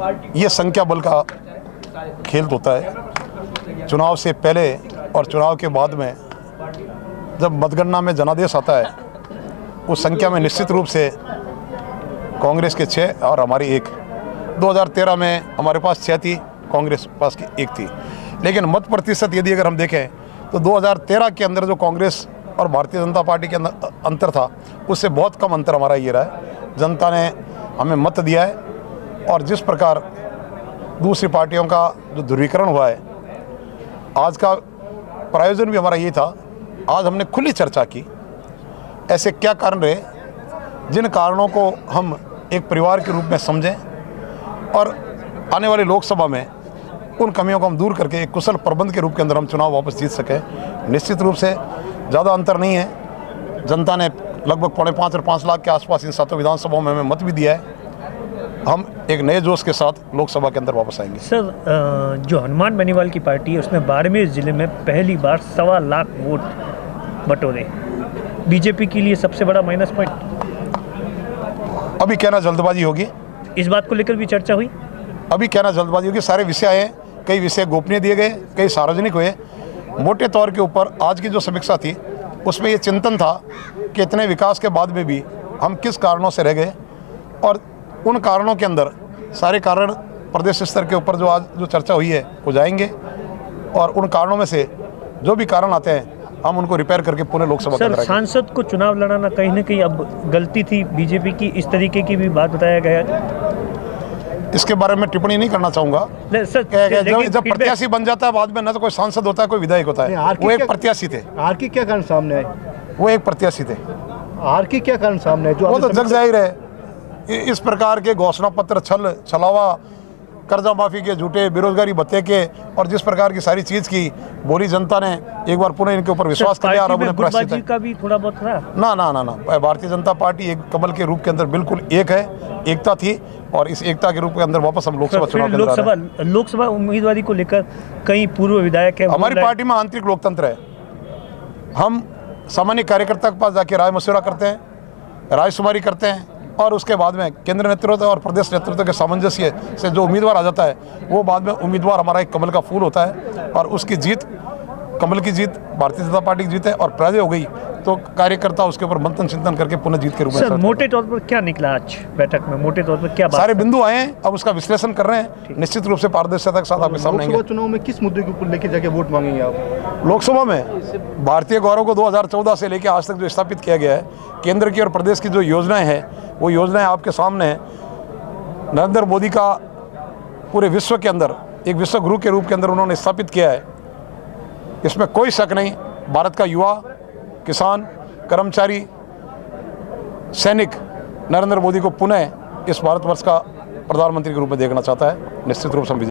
ये संख्या बल का खेल होता है। चुनाव से पहले और चुनाव के बाद में जब मतगणना में जनादेश आता है, उस संख्या में निश्चित रूप से कांग्रेस के 6 और हमारी 1। 2013 में हमारे पास 6 थी, कांग्रेस पास की 1 थी। लेकिन मत प्रतिशत यदि अगर हम देखें तो 2013 के अंदर जो कांग्रेस और भारतीय जनता पार्टी के अंदर अंतर था, उससे बहुत कम अंतर हमारा ये रहा है। जनता ने हमें मत दिया है और जिस प्रकार दूसरी पार्टियों का जो ध्रुवीकरण हुआ है, आज का प्रायोजन भी हमारा ये था। आज हमने खुली चर्चा की, ऐसे क्या कारण रहे जिन कारणों को हम एक परिवार के रूप में समझें और आने वाली लोकसभा में उन कमियों को हम दूर करके एक कुशल प्रबंध के रूप के अंदर हम चुनाव वापस जीत सकें। निश्चित रूप से ज़्यादा अंतर नहीं है। जनता ने लगभग 5.5 और 5 लाख के आसपास इन 7 विधानसभाओं में हमें मत भी दिया है। हम एक नए जोश के साथ लोकसभा के अंदर वापस आएंगे। सर, जो हनुमान बेनीवाल की पार्टी है, उसने बाड़मेर जिले में पहली बार 1.25 लाख वोट बटोरे। बीजेपी के लिए सबसे बड़ा माइनस पॉइंट। अभी कहना जल्दबाजी होगी। इस बात को लेकर भी चर्चा हुई। अभी कहना जल्दबाजी होगी। सारे विषय आए, कई विषय गोपनीय दिए गए, कई सार्वजनिक हुए। मोटे तौर के ऊपर आज की जो समीक्षा थी उसमें ये चिंतन था कि इतने विकास के बाद में भी हम किस कारणों से रह गए, और उन कारणों के अंदर सारे कारण प्रदेश स्तर के ऊपर जो आज जो चर्चा हुई है वो जाएंगे, और उन कारणों में से जो भी कारण आते हैं हम उनको रिपेयर करके पुनः लोकसभा के अंदर आएंगे। सांसद को चुनाव लड़ाना कहीं न कहीं अब गलती थी बीजेपी की, इस तरीके की भी बात बताया गया है। इसके बारे में टिप्पणी नहीं करना चाहूँगा। जब प्रत्याशी बन जाता है बाद में, ना तो कोई सांसद होता है कोई विधायक होता है। वो एक प्रत्याशी थे। हार की क्या कारण सामने आए? वो एक प्रत्याशी थे। हार की क्या कारण सामने आए? वो तो जग जाहिर है। इस प्रकार के घोषणा पत्र, छल छलावा, कर्जा माफी के झूठे, बेरोजगारी भत्ते के, और जिस प्रकार की सारी चीज की बोली, जनता ने एक बार पुनः इनके ऊपर विश्वास कर लिया। गुटबाजी का भी थोड़ा बहुत था। ना, भारतीय जनता पार्टी एक कमल के रूप के अंदर बिल्कुल एक है, एकता थी, और इस एकता के रूप के अंदर वापस हम लोकसभा चुनाव के अंदर लोकसभा उम्मीदवारी को लेकर कई पूर्व विधायक है। हमारी पार्टी में आंतरिक लोकतंत्र है। हम सामान्य कार्यकर्ता के पास जाके राय मशविरा करते हैं, रायशुमारी करते हैं, और उसके बाद में केंद्र नेतृत्व और प्रदेश नेतृत्व के सामंजस्य से जो उम्मीदवार आ जाता है, वो बाद में उम्मीदवार हमारा एक कमल का फूल होता है, और उसकी जीत, कमल की जीत, भारतीय जनता पार्टी की जीत है। और पराजय हो गई तो कार्यकर्ता उसके ऊपर मंथन चिंतन करके पुनः जीत के रूप में। सर, मोटे तौर पर क्या निकला आज बैठक में? मोटे तौर पर क्या बात? सारे बिंदु आए हैं, अब उसका विश्लेषण कर रहे हैं। निश्चित रूप से पारदर्शिता के साथ आपके सामने आएंगे। लोकसभा चुनाव में किस मुद्दे के ऊपर लेके जाके वोट मांगेंगे आप? लोकसभा में भारतीय गौरव को 2014 से लेकर आज तक जो स्थापित किया गया है, केंद्र की और प्रदेश की जो योजनाएं हैं, वो योजनाएं आपके सामने हैं। नरेंद्र मोदी का पूरे विश्व के अंदर एक विश्व गुरु के रूप के अंदर उन्होंने स्थापित किया है, इसमें कोई शक नहीं। भारत का युवा, किसान, कर्मचारी, सैनिक नरेंद्र मोदी को पुनः इस भारतवर्ष का प्रधानमंत्री के रूप में देखना चाहता है। निश्चित रूप से